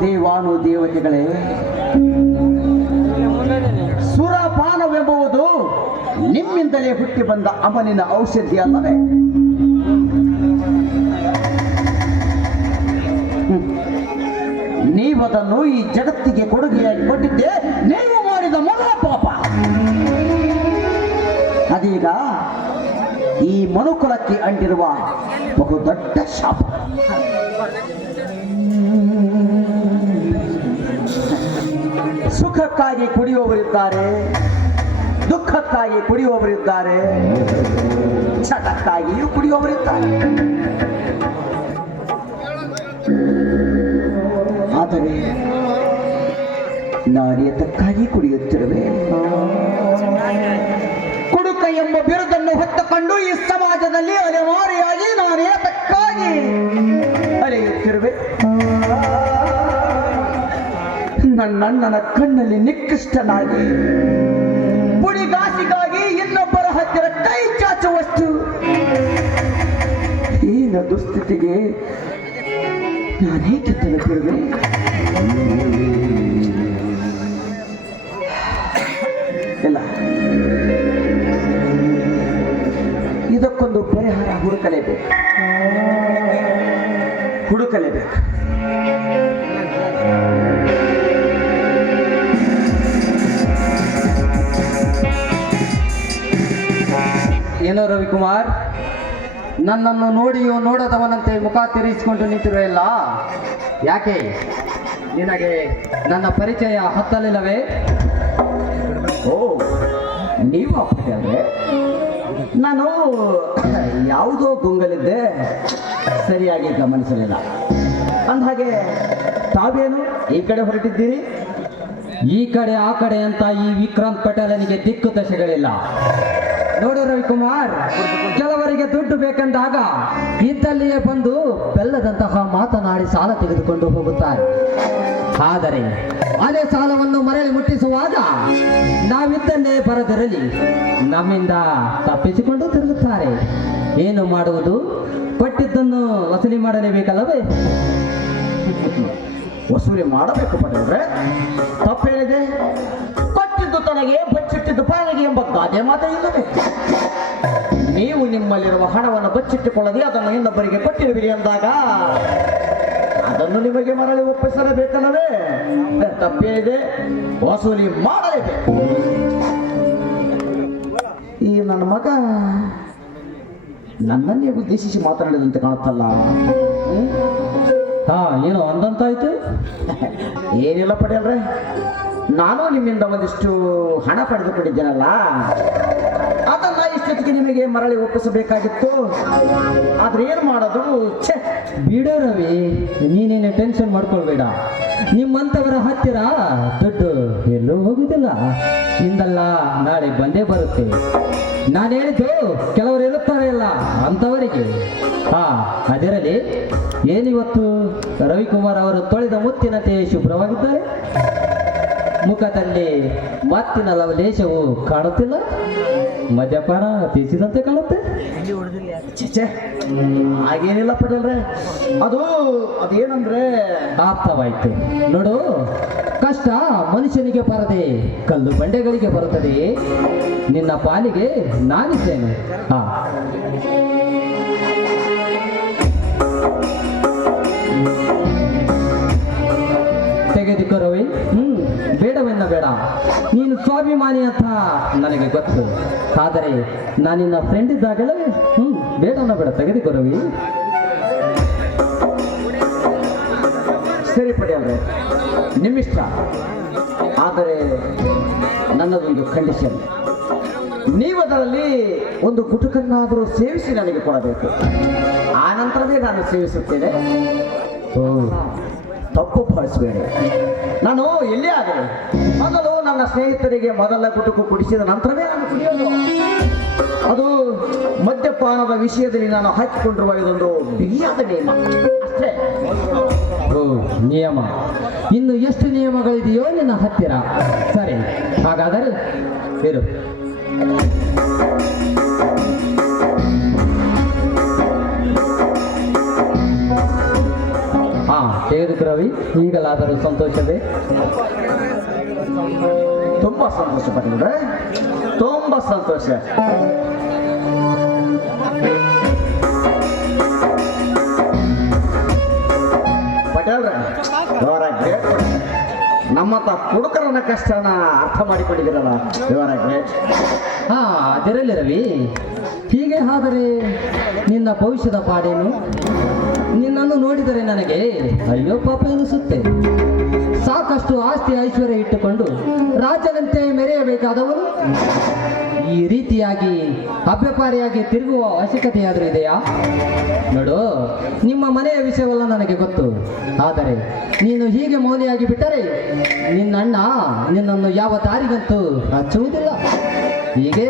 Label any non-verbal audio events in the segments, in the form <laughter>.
ದೇವಾನು ದೇವತೆಗಳೇ. ಸುರಪಾನವೆಂಬುದು ನಿಮ್ಮಿಂದಲೇ ಹುಟ್ಟಿ ಬಂದ ಅಮನಿನ ಔಷಧಿ ಅಲ್ಲವೇ. ನೀವದನ್ನು ಈ ಜಗತ್ತಿಗೆ ಕೊಡುಗೆಯಾಗಿ ಕೊಟ್ಟಿದ್ದೆ. ನೀವು ಮಾಡಿದ ಮೊದಲ ಪಾಪ. ಅದೀಗ ಈ ಮನುಕುಲಕ್ಕೆ ಅಂಟಿರುವ ಬಹುದೊಡ್ಡ ಶಾಪ. ಸುಖಕ್ಕಾಗಿ ಕುಡಿಯುವವರಿದ್ದಾರೆ ದುಃಖಕ್ಕಾಗಿ ಕುಡಿಯುವವರಿದ್ದಾರೆ ಚಟಕ್ಕಾಗಿಯೂ ಕುಡಿಯುವವರಿದ್ದಾರೆ. ಆದರೆ ನಾರಿಯತಕ್ಕಾಗಿ ಕುಡಿಯುತ್ತಿರುವೆ. ನನ್ನಣ್ಣನ ಕಣ್ಣಲ್ಲಿ ನಿಕೃಷ್ಟನಾಗಿ. ಪುಡಿಗಾಸಿಗಾಗಿ ಇನ್ನೊಬ್ಬರ ಹತ್ತಿರ ಕೈ ಚಾಚುವಷ್ಟು. ಈಗ ದುಸ್ಥಿತಿಗೆ ನಾನೇಕೆ ತಲುಪಿರುವೆ ಇಲ್ಲ. ಇದಕ್ಕೊಂದು ಪರಿಹಾರ ಹುಡುಕಲೇಬೇಕು. ಹುಡುಕಲೇಬೇಕು. ಏನೋ ರವಿಕುಮಾರ್, ನನ್ನನ್ನು ನೋಡಿಯೋ ನೋಡದವನಂತೆ ಮುಖ ತಿರುಗಿಸಿಕೊಂಡು ನಿಂತಿರುವೆಯಲ್ಲ ಯಾಕೆ? ನಿನಗೆ ನನ್ನ ಪರಿಚಯ ಹತ್ತಲಿಲ್ಲವೇ? ಓ, ನೀವು ಅಪ್ಪಟೆ ಅಂದ್ರೆ? ನಾನು ಯಾವುದೋ ಗುಂಗಲಿದ್ದೆ. ಸರಿಯಾಗಿ ಗಮನಿಸಲಿಲ್ಲ. ಅಂದಹಾಗೆ ತಾವೇನು ಈ ಕಡೆ ಹೊರಟಿದ್ದೀರಿ? ಈ ಕಡೆ, ಆ ಕಡೆ ಅಂತ ಈ ವಿಕ್ರಾಂತ್ ಪಟೇಲನಿಗೆ ದಿಕ್ಕು ದಶೆಗಳಿಲ್ಲ. ನೋಡು ರವಿಕುಮಾರ್, ಕೆಲವರಿಗೆ ದುಡ್ಡು ಬೇಕೆಂದಾಗ ಇದ್ದಲ್ಲಿಯೇ ಬಂದು ಬೆಲ್ಲದಂತಹ ಮಾತನಾಡಿ ಸಾಲ ತೆಗೆದುಕೊಂಡು ಹೋಗುತ್ತಾರೆ. ಆದರೆ ಅದೇ ಸಾಲವನ್ನು ಮರಳಿ ಮುಟ್ಟಿಸುವಾಗ ನಾವಿದ್ದಲ್ಲೇ ಬರದಿರಲಿ. ನಮ್ಮಿಂದ ತಪ್ಪಿಸಿಕೊಂಡು ತಿರುಗುತ್ತಾರೆ. ಏನು ಮಾಡುವುದು? ಪಟ್ಟಿದ್ದನ್ನು ವಸೂಲಿ ಮಾಡಲೇಬೇಕಲ್ಲವೇ? <laughs> ವಸೂಲಿ ಮಾಡಬೇಕು ಪಟ್ಟಿದ್ರೆ ತಪ್ಪು ಕೊಟ್ಟಿದ್ದು ತನಗೆ ಬಚ್ಚಿಟ್ಟಿದ್ದು ಪಾಲಿಗೆ ಎಂಬ ಗಾದೆ ಮಾತ್ರ ಇಲ್ಲವೇ? ನೀವು ನಿಮ್ಮಲ್ಲಿರುವ ಹಣವನ್ನು ಬಚ್ಚಿಟ್ಟುಕೊಳ್ಳದೆ ಅದನ್ನು ಇನ್ನೊಬ್ಬರಿಗೆ ಕೊಟ್ಟಿರುವಿರಿ ಅಂದಾಗ ಅದನ್ನು ನಿಮಗೆ ಮರಳಿ ಒಪ್ಪಿಸಲೇಬೇಕಲ್ಲವೇ? ಇದೆ. ವಸೂಲಿ ಮಾಡಲೇಬೇಕು. ಈ ನನ್ನ ಮಗ ನನ್ನನ್ನೇ ಉದ್ದೇಶಿಸಿ ಮಾತನಾಡಿದಂತೆ ಕಾಣುತ್ತಲ್ಲ? ಹಾ ಏನು ಅಂದಂತಾಯ್ತು? ಏನಿಲ್ಲ ಪಟೇಲ್ರೆ ನಾನು ನಿಮ್ಮಿಂದ ಒಂದಿಷ್ಟು ಹಣ ಪಡೆದುಕೊಂಡಿದ್ದೇನಲ್ಲ, ಅದನ್ನ ಇಷ್ಟೊತ್ತಿಗೆ ನಿಮಗೆ ಮರಳಿ ಒಪ್ಪಿಸಬೇಕಾಗಿತ್ತು. ಆದ್ರೆ ಏನು ಮಾಡೋದು? ಛೆ, ಬಿಡು ರವಿ, ನೀನೇನು ಟೆನ್ಷನ್ ಮಾಡ್ಕೊಳ್ಬೇಡ. ನಿಮ್ಮಂಥವರ ಹತ್ತಿರ ದುಡ್ಡು ಎಲ್ಲೂ ಹೋಗುದಿಲ್ಲ. ಇಂದಲ್ಲ ನಾಳೆ ಬಂದೇ ಬರುತ್ತೆ. ನಾನು ಹೇಳಿದ್ದು ಕೆಲವರು ಇರುತ್ತಾರೆ ಅಲ್ಲ, ಅಂಥವರಿಗೆ. ಹಾ ಅದಿರಲಿ ಏನಿವತ್ತು? ರವಿಕುಮಾರ್ ಅವರು ತೊಳೆದ ಮುತ್ತಿನಂತೆ ಶುಭ್ರವಾಗಿದ್ದಾರೆ. ಮುಖದಲ್ಲಿ ಮತ್ತಿನ ಲವಲೇಶವು ಕಾಣುತ್ತಿಲ್ಲ? ಮದ್ಯಪಾನ ತೀಸಿದಂತೆ ಕಾಣುತ್ತೆ. ಹಾಗೇನಿಲ್ಲ ಪಟೇಲ್ರೆ. ಅದು ಅದೇನಂದ್ರೆ ಅರ್ಥವಾಯ್ತು ನೋಡು ಕಷ್ಟ ಮನುಷ್ಯನಿಗೆ ಬರದೆ ಕಲ್ಲು ಬಂಡೆಗಳಿಗೆ ಬರುತ್ತದೆ. ನಿನ್ನ ಪಾಲಿಗೆ ನಾನಿದ್ದೇನೆ. ಹಾ ಬೇಡ. ನೀನು ಸ್ವಾಭಿಮಾನಿ ಅಂತ ನನಗೆ ಗೊತ್ತು. ಆದರೆ ನಾನು ನಿನ್ನ ಫ್ರೆಂಡ್ ಇದ್ದಾಗಲೇ ಹ್ಞೂ ಬೇಡನ್ನ ಬೇಡ ತೆಗೆದುಕೊರವಿ ರವಿ ಸರಿ ಪಟೇಲ್ರೆ ನಿಮ್ಮಿಷ್ಟ. ಆದರೆ ನನ್ನದೊಂದು ಕಂಡೀಷನ್ ನೀವು ಅದರಲ್ಲಿ ಒಂದು ಗುಟುಕನ್ನಾದರೂ ಸೇವಿಸಿ ನನಗೆ ಕೊಡಬೇಕು. ಆ ನಂತರವೇ ನಾನು ಸೇವಿಸುತ್ತೇನೆ. ಓ. ತಪ್ಪು ಭಾವಿಸಬೇಡಿ ನಾನು ಎಲ್ಲಿ ಆಗಲಿ, ಮೊದಲು ನನ್ನ ಸ್ನೇಹಿತರಿಗೆ ಮೊದಲ ಗುಟುಕು ಕುಡಿಸಿದ ನಂತರವೇ ನಾನು ಕುಡಿಯೋದು. ಅದು ಮದ್ಯಪಾನದ ವಿಷಯದಲ್ಲಿ ನಾನು ಹಾಕಿಕೊಂಡಿರುವ ಇದೊಂದು ಬಿಗಿಯಾದ ನಿಯಮ. ಅಷ್ಟೇ. ನಿಯಮ. ಇನ್ನು ಎಷ್ಟು ನಿಯಮಗಳಿದೆಯೋ ನಿನ್ನ ಹತ್ತಿರ. ಸರಿ, ಹಾಗಾದರೆ ಇರು. ಹಾ ತೆಗೆದುಕೋ ರವಿ, ಈಗಲಾದರೂ ಸಂತೋಷವೇ? ತುಂಬಾ ಸಂತೋಷ ಪಟ್ಟಿದ್ರೆ ತುಂಬಾ ಸಂತೋಷ. ಪಟೇಲ್ರೆ ಇವರ ಗ್ರೇಟ್. ಕುಡುಕರನ್ನ ಕಷ್ಟನ ಅರ್ಥ ಮಾಡಿಕೊಂಡಿದ್ದೀರಲ್ಲ ಇವರ ಗ್ರೇಟ್. ಹಾ, ಅದರಲ್ಲಿ ರವಿ, ಹೀಗೆ ಆದರೆ ನಿನ್ನ ಭವಿಷ್ಯದ ಪಾಡೇನು? ನೋಡಿದರೆ ನನಗೆ ಅಯ್ಯೋ ಪಾಪ ಎನಿಸುತ್ತೆ ಸಾಕಷ್ಟು ಆಸ್ತಿ ಐಶ್ವರ್ಯ ಇಟ್ಟುಕೊಂಡು ರಾಜನಂತೆ ಮೆರೆಯಬೇಕಾದವನು ಈ ರೀತಿಯಾಗಿ ಅಭ್ಯಪಾರಿಯಾಗಿ ತಿರುಗುವ ಅವಶ್ಯಕತೆಯಾದರೂ ಇದೆಯಾ? ನೋಡು, ನಿಮ್ಮ ಮನೆಯ ವಿಷಯವಲ್ಲ ನನಗೆ ಗೊತ್ತು. ಆದರೆ ನೀನು ಹೀಗೆ ಮೌನಿಯಾಗಿ ಬಿಟ್ಟರೆ ನಿನ್ನಣ್ಣ ನಿನ್ನನ್ನು ಯಾವ ದಾರಿಗಂತೂ ಹಚ್ಚುವುದಿಲ್ಲ ಹೀಗೆ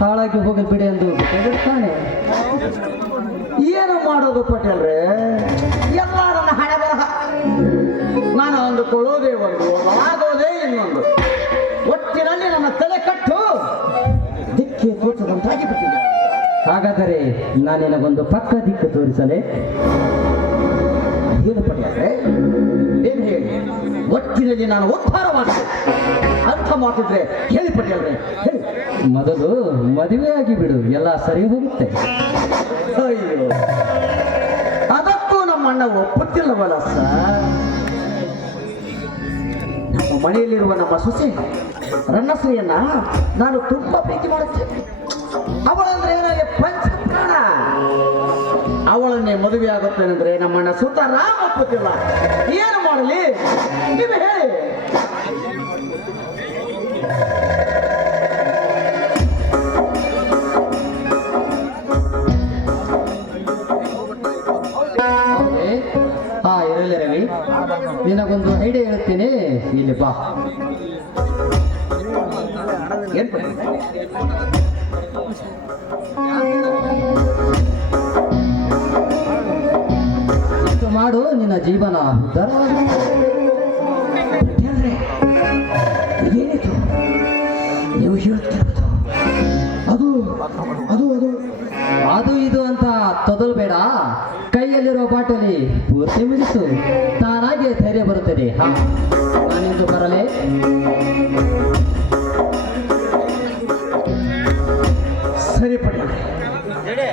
ಹಾಳಾಗಿ ಹೋಗಲ್ಬಿಡಿ ಎಂದು ಬಿಟ್ಟೇ ಮಾಡೋದು ಪಟೇಲ್ರೆ ಎಲ್ಲ ನನ್ನ ಹಣೆ ಬರಹ ನಾನು ಒಂದು ಕೊಡೋದೇ ಒಂದು ಆಗೋದೇ ಇನ್ನೊಂದು ಒಟ್ಟಿನಲ್ಲಿ ನನ್ನ ತಲೆ ಕಟ್ಟು ದಿಕ್ಕಿ ತೋಚದಂತಾಗಿ ಬಿಟ್ಟಿದೆ. ಹಾಗಾದರೆ ನಾನು ನಿನಗೊಂದು ಪಕ್ಕ ದಿಕ್ಕು ತೋರಿಸಲೇ? ಏನು ಪಡೆಯಲ್ರೆ ಏನು ಹೇಳಿ? ಒಟ್ಟಿನಲ್ಲಿ ನಾನು ಉದ್ಧಾರವಾಗಿದೆ. ಅರ್ಥ ಮಾಡಿದ್ರೆ ಹೇಳಿ ಪಡೆಯಲ್ರೆ. ಹೇಳಿ. ಮೊದಲು ಮದುವೆಯಾಗಿ ಬಿಡು, ಎಲ್ಲ ಸರಿ ಹೋಗುತ್ತೆ. ಅದಕ್ಕೂ ನಮ್ಮ ಅಣ್ಣ ಒಪ್ಪುತ್ತಿಲ್ಲವಲ್ಲ ನಮ್ಮ ಮನೆಯಲ್ಲಿರುವ ನಮ್ಮ ಸೊಸೆ ರನ್ನಶ್ರೀಯನ್ನ ನಾನು ತುಂಬಾ ಪ್ರೀತಿ ಮಾಡುತ್ತೇನೆ ಅವಳಂದ್ರೆ ನನಗೆ ಪಂಚಪ್ರಾಣ. ಅವಳನ್ನೇ ಮದುವೆ ಆಗುತ್ತೇನೆಂದ್ರೆ ನಮ್ಮಣ್ಣ ಸುತ್ತ ರಾಮ ಒಪ್ಪುತ್ತಿಲ್ಲ ಏನು ಮಾಡಲಿ? ನೀವು ಹೇಳಿ. ನಿನಗೊಂದು ಐಡಿಯಾ ಹೇಳ್ತೀನಿ. ಇಲ್ಲಿ ಬಾ. ಮಾಡು ನಿನ್ನ ಜೀವನ. ಉದ್ಧಾರ ಕೈಯಲ್ಲಿರೋ ಬಾಟಲಿ ಪೂರ್ತಿ ಮುಗಿಸು. ತಾನಾಗೆ ಧೈರ್ಯ ಬರುತ್ತದೆ. ಹಾ ನಾನಿಂದು ಬರಲೇ. ಸರಿ ಪಡೆಯಲ್ರೆ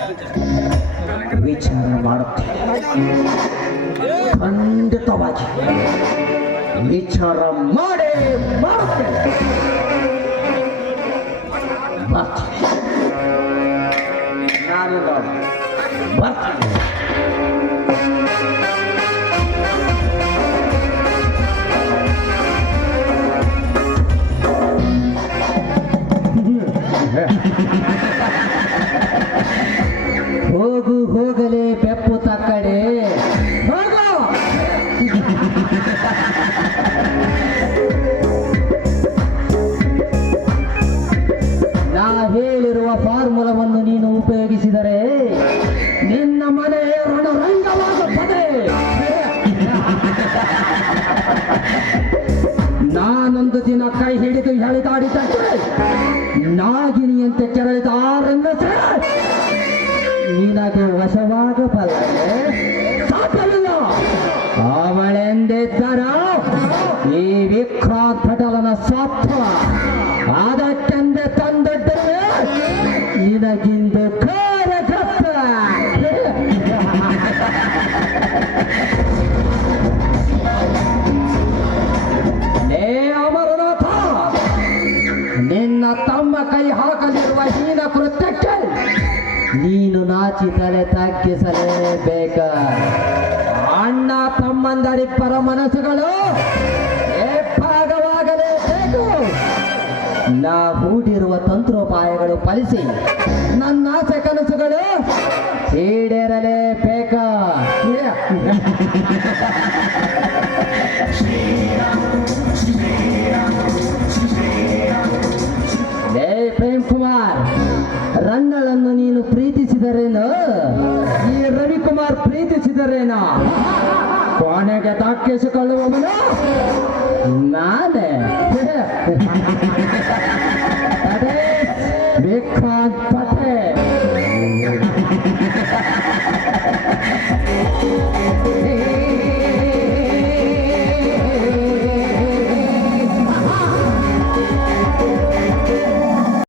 ವಿಚಾರ ಮಾಡುತ್ತೇನೆ. ಖಂಡಿತವಾಗಿ. ವಿಚಾರ ಮಾಡೇ ಮಾಡುತ್ತೇನೆ. ಬರ್ತೀನಿ. ನಾನಿಂದ ಬರ್ತೀನಿ. ಹೋಗು ಹೋಗಲೇ ನಾನೊಂದು ದಿನ ಕೈ ಹಿಡಿದು ಹೇಳಿದಾಡಿದ ನಾಗಿನಿಯಂತೆ ಕೆರಳಿದ ಆರಂಗ ನಿನಗೆ ವಶವಾಗ ಸಾಧ್ಯವಿಲ್ಲ ಅವಳೆಂದಿದ್ದರು ಈ ವಿಕ್ರಾಂತ್ ಪಟಲನ ನೀನು ನಾಚಿ ತಲೆ ತಗ್ಗಿಸಲೇಬೇಕ? ಅಣ್ಣ ತಮ್ಮಂದರಿಬ್ಬರ ಮನಸ್ಸುಗಳು ಭಾಗವಾಗಲೇಬೇಕು ನಾ ಹೂಡಿರುವ ತಂತ್ರೋಪಾಯಗಳು ಫಲಿಸಿ, ನನ್ನ ಆಸೆ ಕನಸುಗಳು ಈಡೇರಲೇಬೇಕ? <laughs> ಪ್ರೀತಿಸಿದರೇನು ಈ ರವಿಕುಮಾರ್ ಪ್ರೀತಿಸಿದರೇನ? ಕೊನೆಗೆ ತಾಕಿಸಿಕೊಳ್ಳುವವನು ನಾನೇ. <laughs>